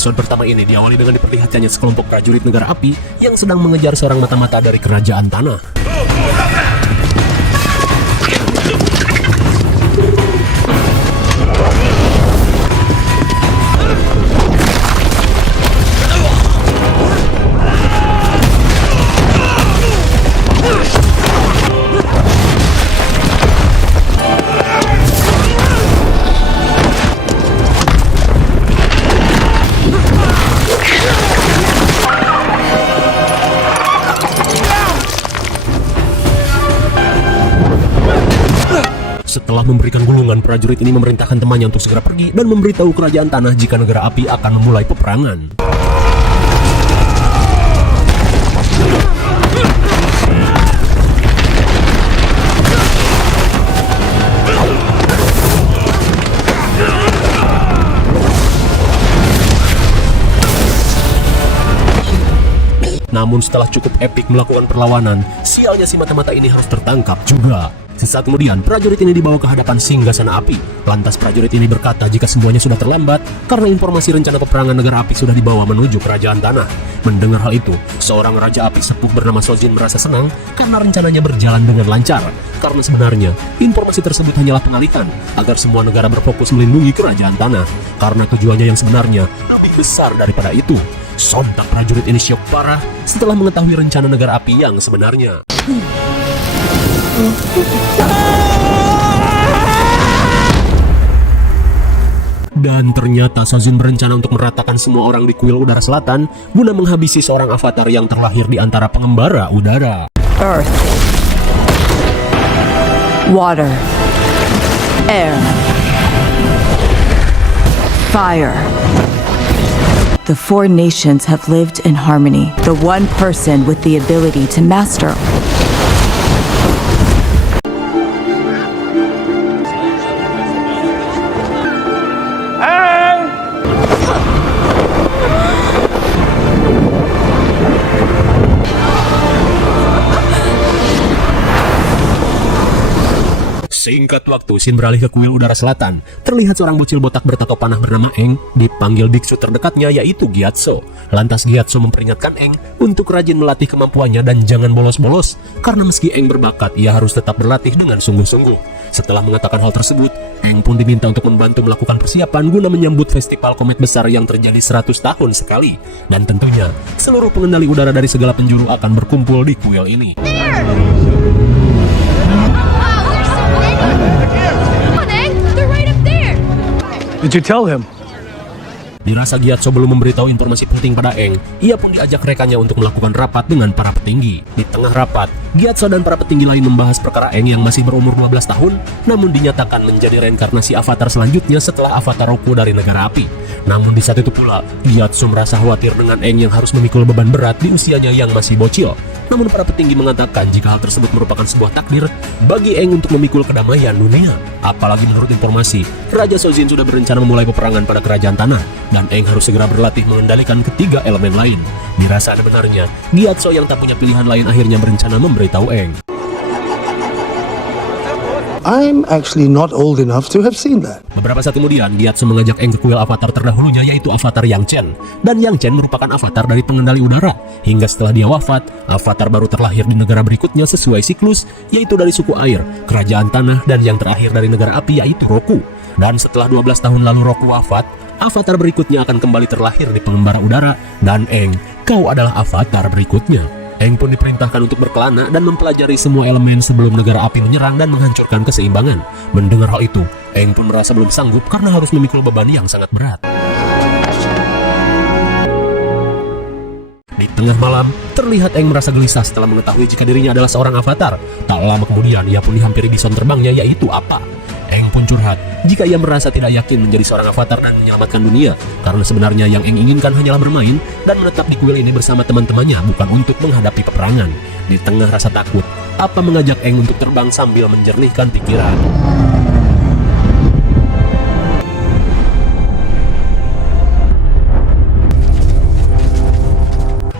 Episode pertama ini diawali dengan diperlihatkannya sekelompok prajurit negara api yang sedang mengejar seorang mata-mata dari kerajaan tanah. Setelah memberikan gulungan, prajurit ini memerintahkan temannya untuk segera pergi dan memberitahu kerajaan tanah jika negara api akan memulai peperangan. Namun setelah cukup epik melakukan perlawanan, sialnya si mata-mata ini harus tertangkap juga. Sesaat kemudian, prajurit ini dibawa ke hadapan singgasana api. Lantas prajurit ini berkata jika semuanya sudah terlambat karena informasi rencana peperangan negara api sudah dibawa menuju kerajaan tanah. Mendengar hal itu, seorang raja api sepuh bernama Sojin merasa senang karena rencananya berjalan dengan lancar. Karena sebenarnya, informasi tersebut hanyalah pengalihan agar semua negara berfokus melindungi kerajaan tanah. Karena tujuannya yang sebenarnya lebih besar daripada itu. Sontak prajurit ini syok parah setelah mengetahui rencana negara api yang sebenarnya. Dan ternyata Sojin berencana untuk meratakan semua orang di kuil udara selatan guna menghabisi seorang avatar yang terlahir di antara pengembara udara. Earth, water, air, fire. The four nations have lived in harmony. The one person with the ability to master Singkat waktu, Shin beralih ke kuil udara selatan. Terlihat seorang bocil botak bertato panah bernama Eng dipanggil biksu terdekatnya yaitu Gyatso. Lantas Gyatso memperingatkan Eng untuk rajin melatih kemampuannya dan jangan bolos-bolos. Karena meski Eng berbakat, ia harus tetap berlatih dengan sungguh-sungguh. Setelah mengatakan hal tersebut, Eng pun diminta untuk membantu melakukan persiapan guna menyambut festival komet besar yang terjadi 100 tahun sekali. Dan tentunya, seluruh pengendali udara dari segala penjuru akan berkumpul di kuil ini. Did you tell him? Dirasa Gyatso belum memberitahu informasi penting pada Eng, ia pun diajak rekannya untuk melakukan rapat dengan para petinggi. Di tengah rapat, Gyatso dan para petinggi lain membahas perkara Eng yang masih berumur 12 tahun, namun dinyatakan menjadi reinkarnasi avatar selanjutnya setelah avatar Roku dari negara api. Namun di saat itu pula, Gyatso merasa khawatir dengan Eng yang harus memikul beban berat di usianya yang masih bocil. Namun para petinggi mengatakan jika hal tersebut merupakan sebuah takdir bagi Eng untuk memikul kedamaian dunia. Apalagi menurut informasi, Raja Sojin sudah berencana memulai peperangan pada kerajaan tanah, dan Eng harus segera berlatih mengendalikan ketiga elemen lain. Dirasa ada benarnya, Gyatso yang tak punya pilihan lain akhirnya berencana memberitahu Eng. I'm actually not old enough to have seen that. Beberapa saat kemudian, Gyatso mengajak Eng ke kuil avatar terdahulunya yaitu avatar Yang Chen. Dan Yang Chen merupakan avatar dari pengendali udara. Hingga setelah dia wafat, avatar baru terlahir di negara berikutnya sesuai siklus, yaitu dari suku air, kerajaan tanah, dan yang terakhir dari negara api yaitu Roku. Dan setelah 12 tahun lalu Roku wafat, avatar berikutnya akan kembali terlahir di pengembara udara. Dan Eng, kau adalah avatar berikutnya. Eng pun diperintahkan untuk berkelana dan mempelajari semua elemen sebelum negara api menyerang dan menghancurkan keseimbangan. Mendengar hal itu, Eng pun merasa belum sanggup karena harus memikul beban yang sangat berat. Di tengah malam, terlihat Eng merasa gelisah setelah mengetahui jika dirinya adalah seorang avatar. Tak lama kemudian, ia pun dihampiri bison terbangnya yaitu Appa. Eng pun curhat jika ia merasa tidak yakin menjadi seorang avatar dan menyelamatkan dunia, karena sebenarnya yang Eng inginkan hanyalah bermain dan menetap di kuil ini bersama teman-temannya, bukan untuk menghadapi peperangan. Di tengah rasa takut, Appa mengajak Eng untuk terbang sambil menjernihkan pikiran.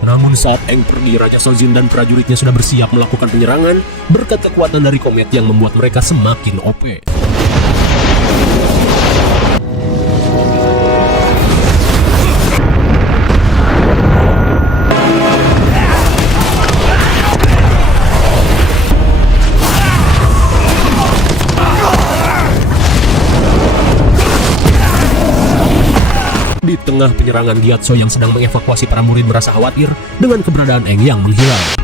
Namun saat Eng pergi, Raja Sojin dan prajuritnya sudah bersiap melakukan penyerangan berkat kekuatan dari komet yang membuat mereka semakin OP. Di tengah penyerangan, Gyatso yang sedang mengevakuasi para murid merasa khawatir dengan keberadaan Aang yang menghilang.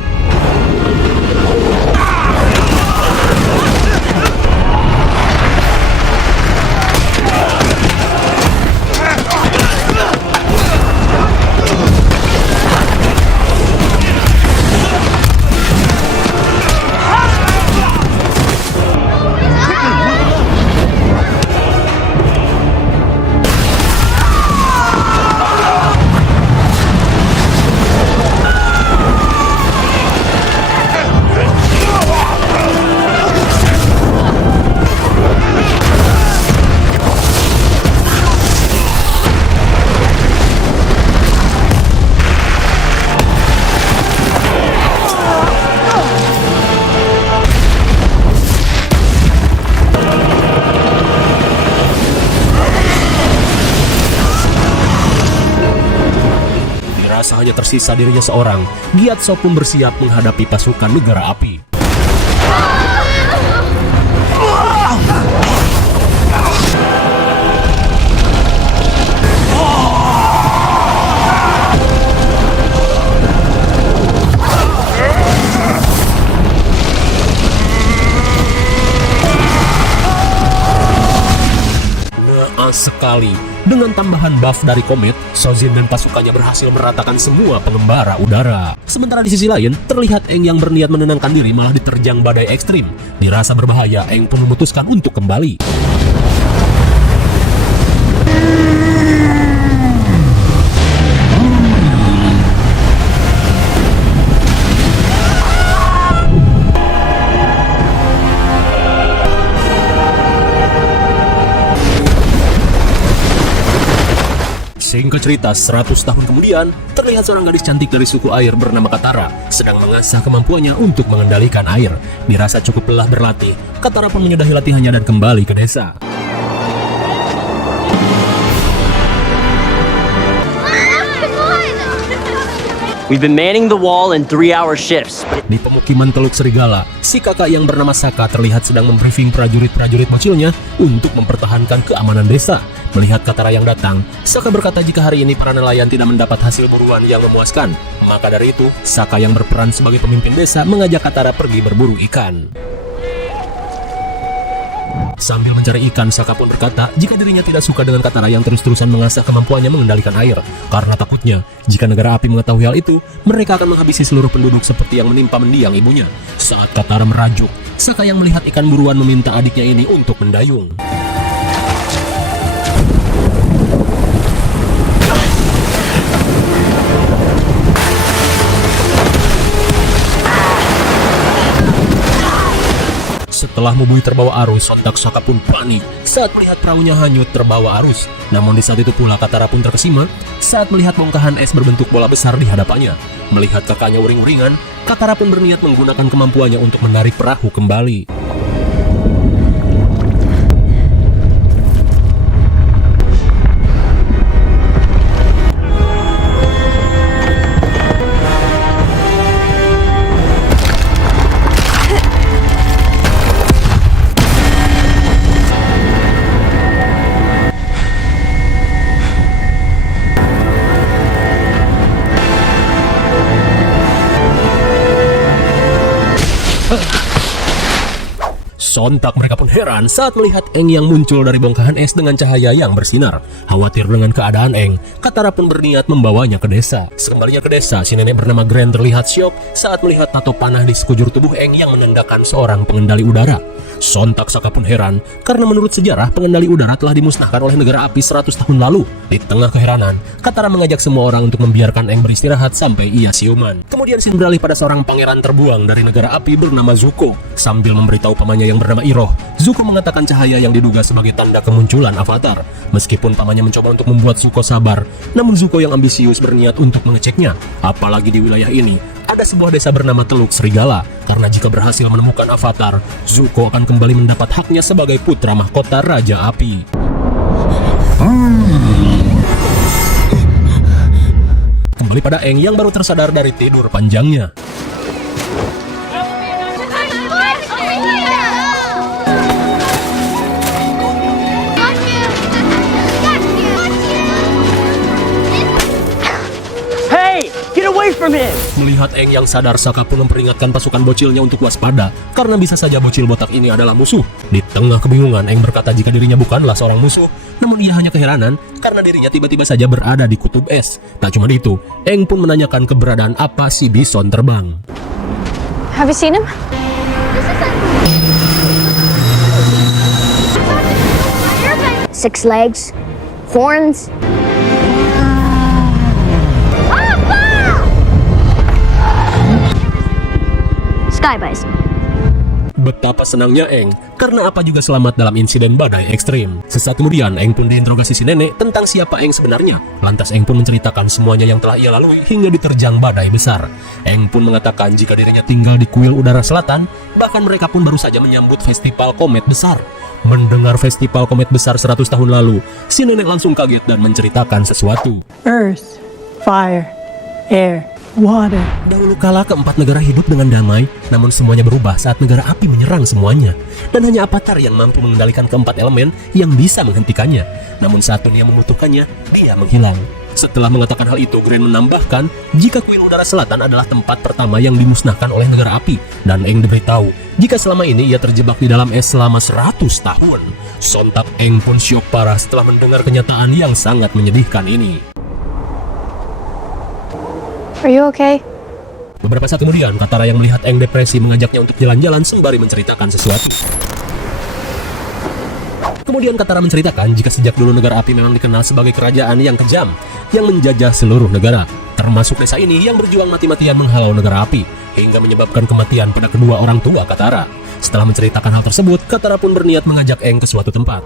Dirasa hanya tersisa dirinya seorang, Gyatso pun bersiap menghadapi pasukan negara api. Sekali. Dengan tambahan buff dari komet, Sojin dan pasukannya berhasil meratakan semua pengembara udara. Sementara di sisi lain, terlihat Aang yang berniat menenangkan diri malah diterjang badai ekstrim. Dirasa berbahaya, Aang pun memutuskan untuk kembali. Singkat cerita, 100 tahun kemudian, terlihat seorang gadis cantik dari suku air bernama Katara sedang mengasah kemampuannya untuk mengendalikan air. Dirasa cukup lelah berlatih, Katara pun menyudahi latihannya dan kembali ke desa. We've been manning the wall in 3-hour shifts. Di pemukiman Teluk Serigala, si kakak yang bernama Sokka terlihat sedang membriefing prajurit-prajurit bocilnya untuk mempertahankan keamanan desa. Melihat Katara yang datang, Sokka berkata jika hari ini para nelayan tidak mendapat hasil buruan yang memuaskan. Maka dari itu, Sokka yang berperan sebagai pemimpin desa mengajak Katara pergi berburu ikan. Sambil mencari ikan, Sokka pun berkata jika dirinya tidak suka dengan Katara yang terus-terusan mengasah kemampuannya mengendalikan air. Karena takutnya, jika negara api mengetahui hal itu, mereka akan menghabisi seluruh penduduk seperti yang menimpa mendiang ibunya. Saat Katara merajuk, Sokka yang melihat ikan buruan meminta adiknya ini untuk mendayung. Setelah Mubui terbawa arus, sontak Sokka pun panik saat melihat perahunya hanyut terbawa arus. Namun di saat itu pula Katara pun terkesima saat melihat bongkahan es berbentuk bola besar di hadapannya. Melihat kakaknya uring-uringan, Katara pun berniat menggunakan kemampuannya untuk menarik perahu kembali. Sontak mereka pun heran saat melihat Aang yang muncul dari bongkahan es dengan cahaya yang bersinar. Khawatir dengan keadaan Aang, Katara pun berniat membawanya ke desa. Sekembalinya ke desa, si nenek bernama Grand terlihat syok saat melihat tato panah di sekujur tubuh Aang yang menandakan seorang pengendali udara. Sontak Sokka pun heran karena menurut sejarah pengendali udara telah dimusnahkan oleh negara api 100 tahun lalu. Di tengah keheranan, Katara mengajak semua orang untuk membiarkan Aang beristirahat sampai ia siuman. Kemudian scene beralih pada seorang pangeran terbuang dari negara api bernama Zuko. Sambil memberitahu pamannya yang bernama Iroh, Zuko mengatakan cahaya yang diduga sebagai tanda kemunculan Avatar. Meskipun pamannya mencoba untuk membuat Zuko sabar, namun Zuko yang ambisius berniat untuk mengeceknya. Apalagi di wilayah ini ada sebuah desa bernama Teluk Serigala. Karena jika berhasil menemukan Avatar, Zuko akan kembali mendapat haknya sebagai putra mahkota Raja Api. Kembali pada Aang yang baru tersadar dari tidur panjangnya. Melihat Eng yang sadar, Saka pun memperingatkan pasukan bocilnya untuk waspada, karena bisa saja bocil botak ini adalah musuh. Di tengah kebingungan, Eng berkata jika dirinya bukanlah seorang musuh, namun ia hanya keheranan karena dirinya tiba-tiba saja berada di kutub es. Tak cuma itu, Eng pun menanyakan keberadaan apa si bison terbang. Have you seen him? 6 legs, horns. Sky bison. Betapa senangnya Eng, karena apa juga selamat dalam insiden badai ekstrim. Sesaat kemudian, Eng pun diinterogasi si nenek tentang siapa Eng sebenarnya. Lantas Eng pun menceritakan semuanya yang telah ia lalui hingga diterjang badai besar. Eng pun mengatakan jika dirinya tinggal di kuil udara selatan, bahkan mereka pun baru saja menyambut festival komet besar. Mendengar festival komet besar 100 tahun lalu, si nenek langsung kaget dan menceritakan sesuatu. Earth, fire, air, water. Dahulu kala keempat negara hidup dengan damai, namun semuanya berubah saat negara api menyerang semuanya. Dan hanya Avatar yang mampu mengendalikan keempat elemen yang bisa menghentikannya. Namun saat dunia membutuhkannya, dia menghilang. Setelah mengatakan hal itu, Grand menambahkan jika kuil udara selatan adalah tempat pertama yang dimusnahkan oleh negara api. Dan Eng diberitahu jika selama ini ia terjebak di dalam es selama 100 tahun. Sontak Eng pun syok parah setelah mendengar kenyataan yang sangat menyedihkan ini. Are you okay? Beberapa saat kemudian, Katara yang melihat Eng depresi mengajaknya untuk jalan-jalan sembari menceritakan sesuatu. Kemudian Katara menceritakan jika sejak dulu negara api memang dikenal sebagai kerajaan yang kejam, yang menjajah seluruh negara, termasuk desa ini yang berjuang mati-matian menghalau negara api, hingga menyebabkan kematian pada kedua orang tua Katara. Setelah menceritakan hal tersebut, Katara pun berniat mengajak Eng ke suatu tempat.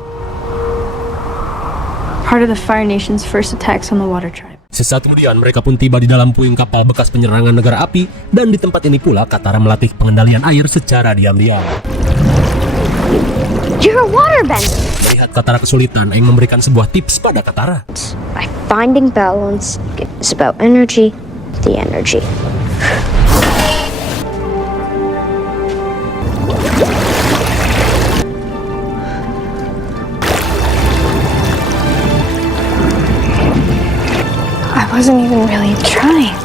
Part of the Fire Nation's first attacks on the Water Tribe. Sesaat kemudian mereka pun tiba di dalam puing kapal bekas penyerangan negara api, dan di tempat ini pula Katara melatih pengendalian air secara diam-diam. You're a waterbender. Melihat Katara kesulitan, Eng memberikan sebuah tips pada Katara. By finding balance, it's about energy, the energy. I wasn't even really trying.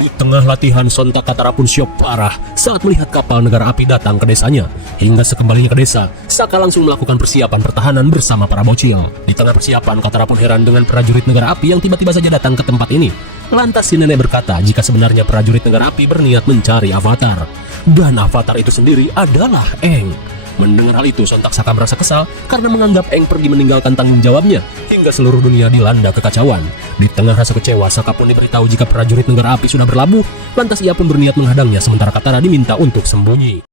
Di tengah latihan, sontak Katara pun syok parah saat melihat kapal negara api datang ke desanya. Hingga sekembalinya ke desa, Saka langsung melakukan persiapan pertahanan bersama para bocil. Di tengah persiapan, Katara pun heran dengan prajurit negara api yang tiba-tiba saja datang ke tempat ini. Lantas si nenek berkata jika sebenarnya prajurit negara api berniat mencari Avatar. Dan Avatar itu sendiri adalah Eng. Mendengar hal itu, sontak Saka merasa kesal karena menganggap Eng pergi meninggalkan tanggung jawabnya, hingga seluruh dunia dilanda kekacauan. Di tengah rasa kecewa, Saka pun diberitahu jika prajurit negara api sudah berlabuh. Lantas ia pun berniat menghadangnya, sementara Katara diminta untuk sembunyi.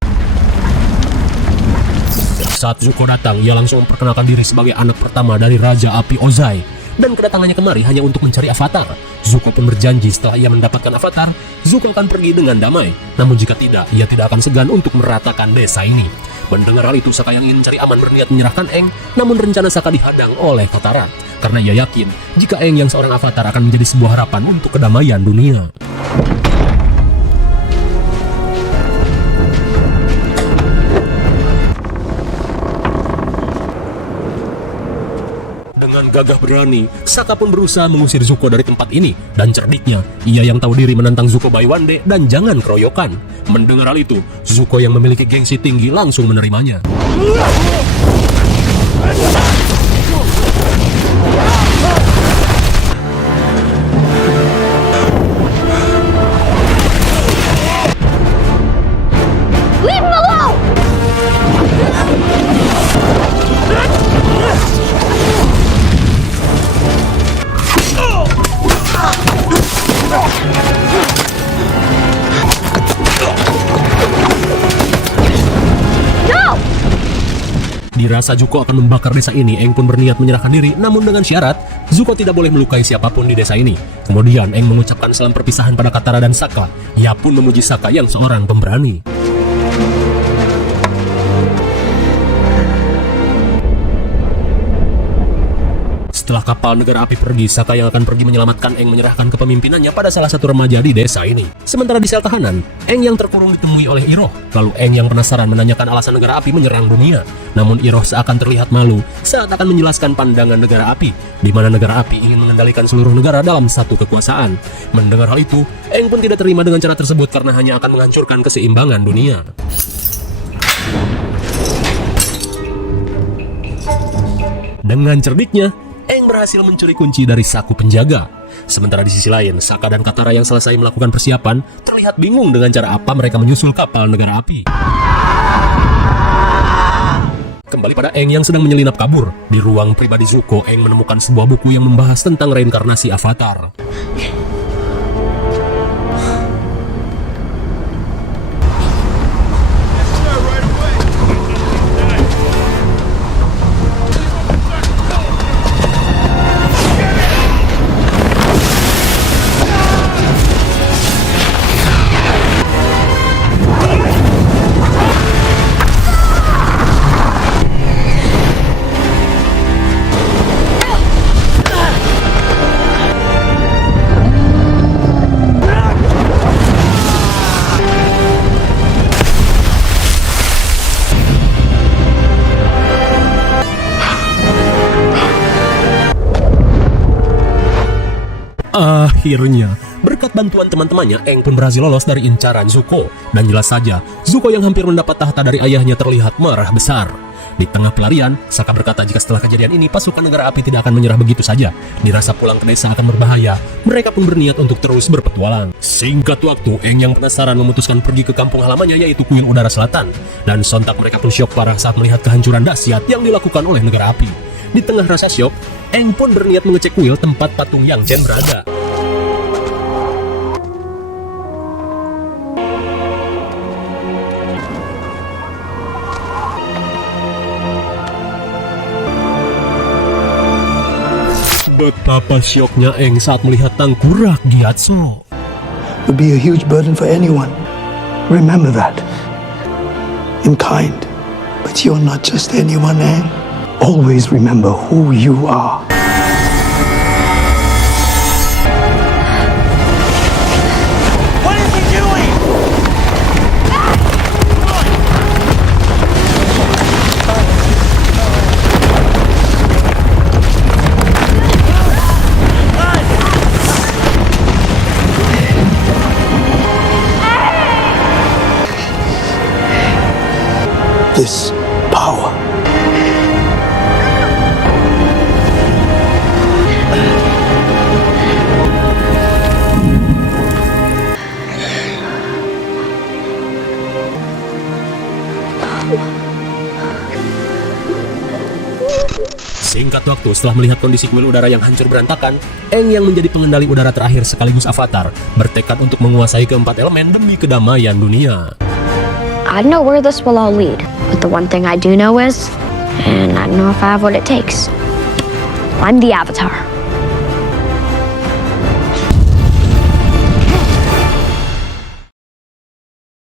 Saat Zuko datang, ia langsung memperkenalkan diri sebagai anak pertama dari Raja Api Ozai. Dan kedatangannya kemari hanya untuk mencari Avatar. Zuko pun berjanji setelah ia mendapatkan Avatar, Zuko akan pergi dengan damai. Namun jika tidak, ia tidak akan segan untuk meratakan desa ini. Mendengar hal itu, Saka yang ingin mencari aman berniat menyerahkan Eng, namun rencana Saka dihadang oleh Katara. Karena ia yakin jika Eng yang seorang Avatar akan menjadi sebuah harapan untuk kedamaian dunia. Dengan gagah berani, Saka pun berusaha mengusir Zuko dari tempat ini. Dan cerdiknya, ia yang tahu diri menantang Zuko Baiwande dan jangan keroyokan. Mendengar hal itu, Zuko yang memiliki gengsi tinggi langsung menerimanya. Leave him alone! Dirasa Zuko akan membakar desa ini, Eng pun berniat menyerahkan diri, namun dengan syarat Zuko tidak boleh melukai siapapun di desa ini. Kemudian Eng mengucapkan salam perpisahan pada Katara dan Saka. Ia pun memuji Saka yang seorang pemberani. Setelah kapal negara api pergi, Sokka yang akan pergi menyelamatkan Aang menyerahkan kepemimpinannya pada salah satu remaja di desa ini. Sementara di sel tahanan, Aang yang terkurung ditemui oleh Iroh. Lalu Aang yang penasaran menanyakan alasan negara api menyerang dunia. Namun Iroh seakan terlihat malu saat akan menjelaskan pandangan negara api, di mana negara api ingin mengendalikan seluruh negara dalam satu kekuasaan. Mendengar hal itu, Aang pun tidak terima dengan cara tersebut karena hanya akan menghancurkan keseimbangan dunia. Dengan cerdiknya, Aang berhasil mencuri kunci dari saku penjaga. Sementara di sisi lain, Sokka dan Katara yang selesai melakukan persiapan terlihat bingung dengan cara apa mereka menyusul kapal negara api. Kembali pada Aang yang sedang menyelinap kabur. Di ruang pribadi Zuko, Aang menemukan sebuah buku yang membahas tentang reinkarnasi Avatar. Akhirnya, berkat bantuan teman-temannya, Aang pun berhasil lolos dari incaran Zuko. Dan jelas saja, Zuko yang hampir mendapat tahta dari ayahnya terlihat marah besar. Di tengah pelarian, Sokka berkata jika setelah kejadian ini pasukan negara api tidak akan menyerah begitu saja. Dirasa pulang ke desa akan berbahaya, mereka pun berniat untuk terus berpetualang. Singkat waktu, Aang yang penasaran memutuskan pergi ke kampung halamannya yaitu Kuil Udara Selatan. Dan sontak mereka pun syok parah saat melihat kehancuran dahsyat yang dilakukan oleh negara api. Di tengah rasa syok, Aang pun berniat mengecek kuil tempat patung Yang Chen berada. Betapa syoknya Aang saat melihat tengkorak Gyatso. Would be a huge burden for anyone. Remember that. In kind. But you're not just anyone, Aang. Always remember who you are. What is he doing? This power. Singkat waktu, setelah melihat kondisi kuil udara yang hancur berantakan, Aang yang menjadi pengendali udara terakhir sekaligus Avatar, bertekad untuk menguasai keempat elemen demi kedamaian dunia. I don't know where this will all lead, but the one thing I do know is, and I don't know if I have what it takes, I'm the Avatar.